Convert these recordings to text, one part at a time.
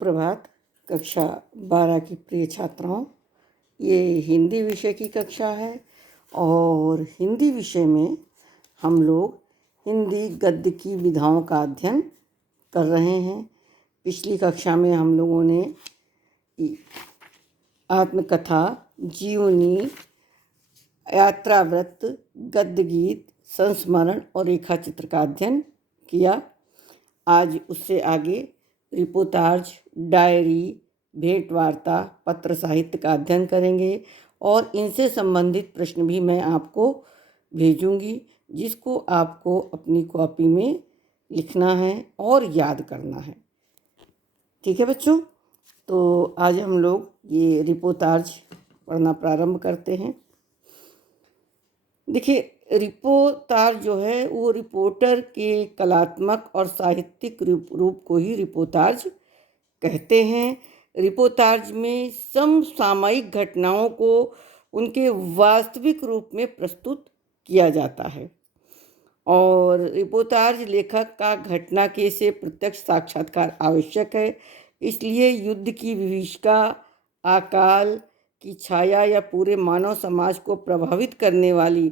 प्रभात। कक्षा 12 की प्रिय छात्राओं, ये हिंदी विषय की कक्षा है और हिंदी विषय में हम लोग हिंदी गद्य की विधाओं का अध्ययन कर रहे हैं। पिछली कक्षा में हम लोगों ने आत्मकथा, जीवनी, यात्रावृत्त, गद्य गीत, संस्मरण और रेखा चित्र का अध्ययन किया। आज उससे आगे रिपोर्टाज, डायरी, भेंट वार्ता, पत्र साहित्य का अध्ययन करेंगे और इनसे संबंधित प्रश्न भी मैं आपको भेजूंगी, जिसको आपको अपनी कॉपी में लिखना है और याद करना है। ठीक है बच्चों, तो आज हम लोग ये रिपोर्टाज पढ़ना प्रारंभ करते हैं। देखिए, रिपोर्टाज जो है वो रिपोर्टर के कलात्मक और साहित्यिक रूप को ही रिपोर्टाज कहते हैं। रिपोर्टाज में समसामयिक घटनाओं को उनके वास्तविक रूप में प्रस्तुत किया जाता है और रिपोर्टाज लेखक का घटना के से प्रत्यक्ष साक्षात्कार आवश्यक है। इसलिए युद्ध की विभीषिका, अकाल की छाया या पूरे मानव समाज को प्रभावित करने वाली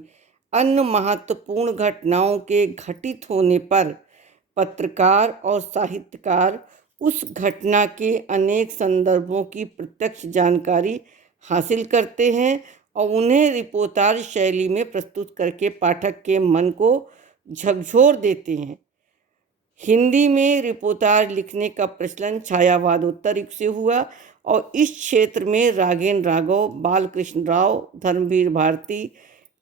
अन्य महत्वपूर्ण घटनाओं के घटित होने पर पत्रकार और साहित्यकार उस घटना के अनेक संदर्भों की प्रत्यक्ष जानकारी हासिल करते हैं और उन्हें रिपोर्टाज शैली में प्रस्तुत करके पाठक के मन को झकझोर देते हैं। हिंदी में रिपोर्टाज लिखने का प्रचलन छायावादोत्तर युग से हुआ और इस क्षेत्र में राघवेंद्र राघव, बालकृष्ण राव, धर्मवीर भारती,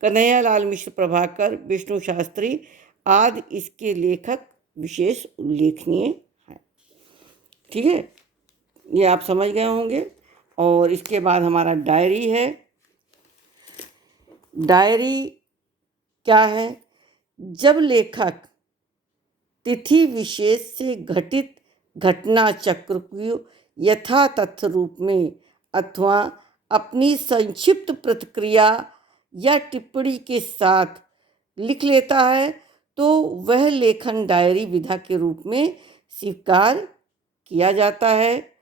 कन्हैयालाल मिश्र प्रभाकर, विष्णु शास्त्री आदि इसके लेखक विशेष उल्लेखनीय हैं। ठीक है, ये आप समझ गए होंगे। और इसके बाद हमारा डायरी है। डायरी क्या है? जब लेखक तिथि विशेष से घटित घटना चक्र को यथातथ रूप में अथवा अपनी संक्षिप्त प्रतिक्रिया या टिप्पणी के साथ लिख लेता है तो वह लेखन डायरी विधा के रूप में स्वीकार किया जाता है।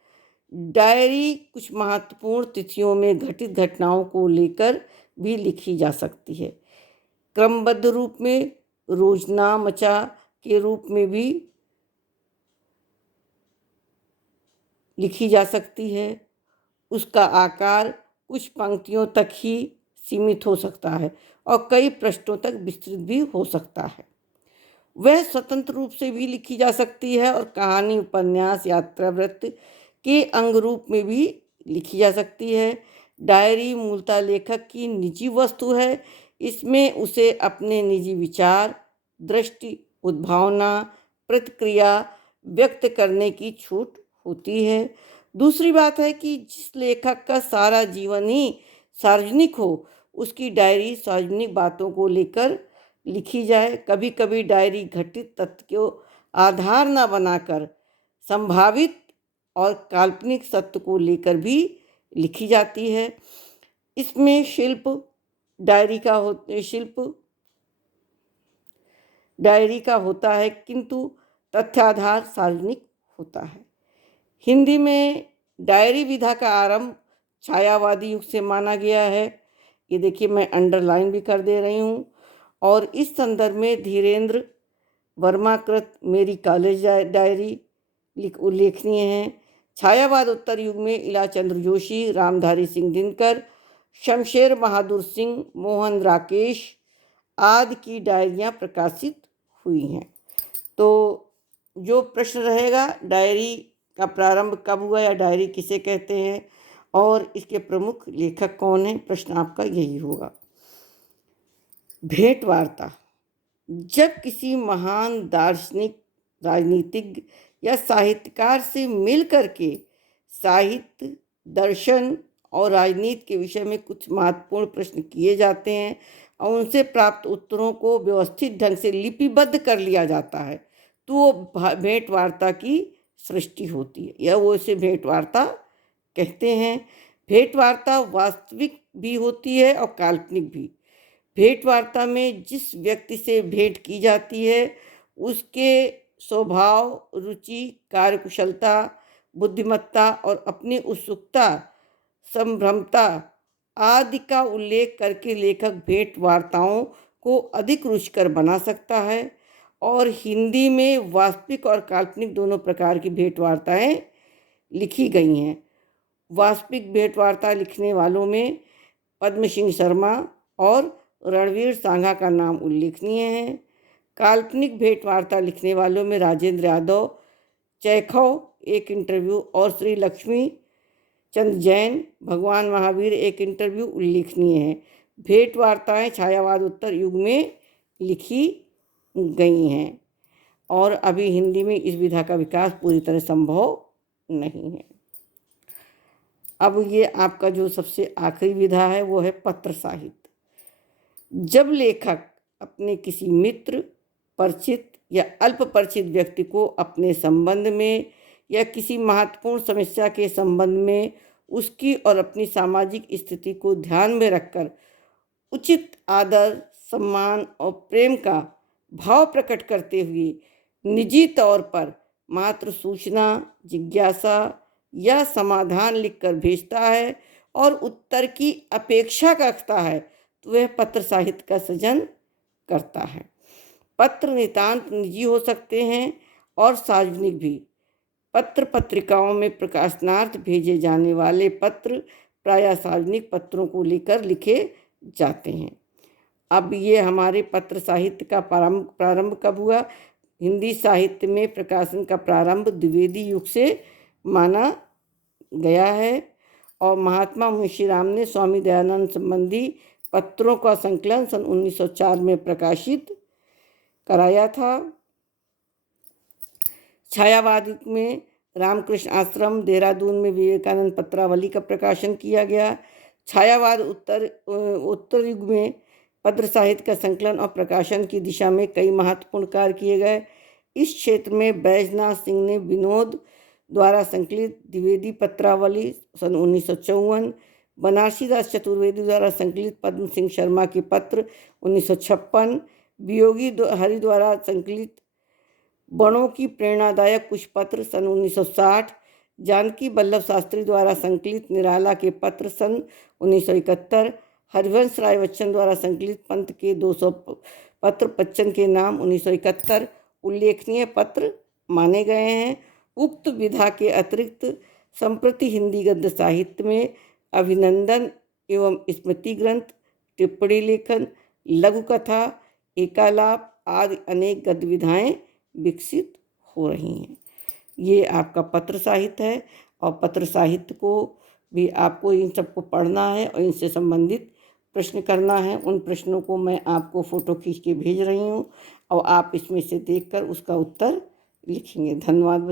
डायरी कुछ महत्वपूर्ण तिथियों में घटित घटनाओं को लेकर भी लिखी जा सकती है। क्रमबद्ध रूप में, रोजनामचा के रूप में भी लिखी जा सकती है। उसका आकार कुछ पंक्तियों तक ही सीमित हो सकता है और कई पृष्ठों तक विस्तृत भी हो सकता है। वह स्वतंत्र रूप से भी लिखी जा सकती है और कहानी, उपन्यास, यात्रावृत्त के अंग रूप में भी लिखी जा सकती है। डायरी मूलतः लेखक की निजी वस्तु है। इसमें उसे अपने निजी विचार, दृष्टि, उद्भावना, प्रतिक्रिया व्यक्त करने की छूट होती है। दूसरी बात है कि जिस लेखक का सारा जीवन ही सार्वजनिक हो, उसकी डायरी सार्वजनिक बातों को लेकर लिखी जाए। कभी कभी डायरी घटित तथ्य को आधार न बनाकर संभावित और काल्पनिक सत्य को लेकर भी लिखी जाती है। इसमें शिल्प डायरी का होता है, किंतु तथ्याधार सार्वजनिक होता है। हिंदी में डायरी विधा का आरंभ छायावादी युग से माना गया है। ये देखिए, मैं अंडरलाइन भी कर दे रही हूँ। और इस संदर्भ में धीरेन्द्र वर्मा कृत मेरी कॉलेज डायरी उल्लेखनीय है। छायावाद उत्तर युग में इलाचंद्र जोशी, रामधारी सिंह दिनकर, शमशेर बहादुर सिंह, मोहन राकेश आदि की डायरियाँ प्रकाशित हुई हैं। तो जो प्रश्न रहेगा, डायरी का प्रारंभ कब हुआ या डायरी किसे कहते हैं और इसके प्रमुख लेखक कौन हैं, प्रश्न आपका यही होगा। भेंट वार्ता। जब किसी महान दार्शनिक, राजनीतिज्ञ या साहित्यकार से मिल करके साहित्य, दर्शन और राजनीति के विषय में कुछ महत्वपूर्ण प्रश्न किए जाते हैं और उनसे प्राप्त उत्तरों को व्यवस्थित ढंग से लिपिबद्ध कर लिया जाता है, तो वो भेंट वार्ता की सृष्टि होती है या वो इसे भेंट वार्ता कहते हैं। भेंट वार्ता वास्तविक भी होती है और काल्पनिक भी। भेंट वार्ता में जिस व्यक्ति से भेंट की जाती है उसके स्वभाव, रुचि, कार्यकुशलता, बुद्धिमत्ता और अपनी उत्सुकता, संभ्रमता आदि का उल्लेख करके लेखक भेंट वार्ताओं को अधिक रुचिकर बना सकता है। और हिंदी में वास्तविक और काल्पनिक दोनों प्रकार की भेंट वार्ताएँ लिखी गई हैं। वास्तविक भेंट वार्ता लिखने वालों में पद्म सिंह शर्मा और रणवीर सांघा का नाम उल्लेखनीय है। काल्पनिक भेंट वार्ता लिखने वालों में राजेंद्र यादव, चैखव एक इंटरव्यू और श्री लक्ष्मी चंद जैन, भगवान महावीर एक इंटरव्यू उल्लेखनीय है। भेंट वार्ताएँ छायावाद उत्तर युग में लिखी गई हैं और अभी हिंदी में इस विधा का विकास पूरी तरह संभव नहीं है। अब ये आपका जो सबसे आखिरी विधा है वो है पत्र साहित्य। जब लेखक अपने किसी मित्र, परिचित या अल्प परिचित व्यक्ति को अपने संबंध में या किसी महत्वपूर्ण समस्या के संबंध में उसकी और अपनी सामाजिक स्थिति को ध्यान में रखकर उचित आदर, सम्मान और प्रेम का भाव प्रकट करते हुए निजी तौर पर मात्र सूचना, जिज्ञासा या समाधान लिखकर भेजता है और उत्तर की अपेक्षा करता है, तो वह पत्र साहित्य का सृजन करता है। पत्र नितांत निजी हो सकते हैं और सार्वजनिक भी। पत्र पत्रिकाओं में प्रकाशनार्थ भेजे जाने वाले पत्र प्रायः सार्वजनिक पत्रों को लेकर लिखे जाते हैं। अब ये हमारे पत्र साहित्य का प्रारंभ कब हुआ? हिंदी साहित्य में प्रकाशन का प्रारंभ द्विवेदी युग से माना गया है और महात्मा मुंशीराम ने स्वामी दयानंद संबंधी पत्रों का संकलन सन 1904 में प्रकाशित कराया था। छायावाद में रामकृष्ण आश्रम, देहरादून में विवेकानंद पत्रावली का प्रकाशन किया गया। छायावाद उत्तर युग में पत्र साहित्य का संकलन और प्रकाशन की दिशा में कई महत्वपूर्ण कार्य किए गए। इस क्षेत्र में बैजनाथ सिंह ने विनोद द्वारा संकलित द्विवेदी पत्रावली सन 1954, बनारसी दास चतुर्वेदी द्वारा संकलित पद्म सिंह शर्मा के पत्र 1956, वियोगी हरि द्वारा संकलित बणों की प्रेरणादायक कुछ पत्र सन 1960, जानकी वल्लभ शास्त्री द्वारा संकलित निराला के पत्र सन 1971, हरिवंश राय बच्चन द्वारा संकलित पंत के 200 पत्र बच्चन के नाम 1971 उल्लेखनीय पत्र माने गए हैं। उक्त विधा के अतिरिक्त संप्रति हिंदी गद्य साहित्य में अभिनंदन एवं स्मृति ग्रंथ, टिप्पणी लेखन, लघु कथा, एकालाप आदि अनेक गद्य विधाएँ विकसित हो रही हैं। ये आपका पत्र साहित्य है और पत्र साहित्य को भी आपको इन सबको पढ़ना है और इनसे संबंधित प्रश्न करना है। उन प्रश्नों को मैं आपको फ़ोटो खींच के भेज रही हूँ और आप इसमें से देखकर उसका उत्तर लिखेंगे। धन्यवाद।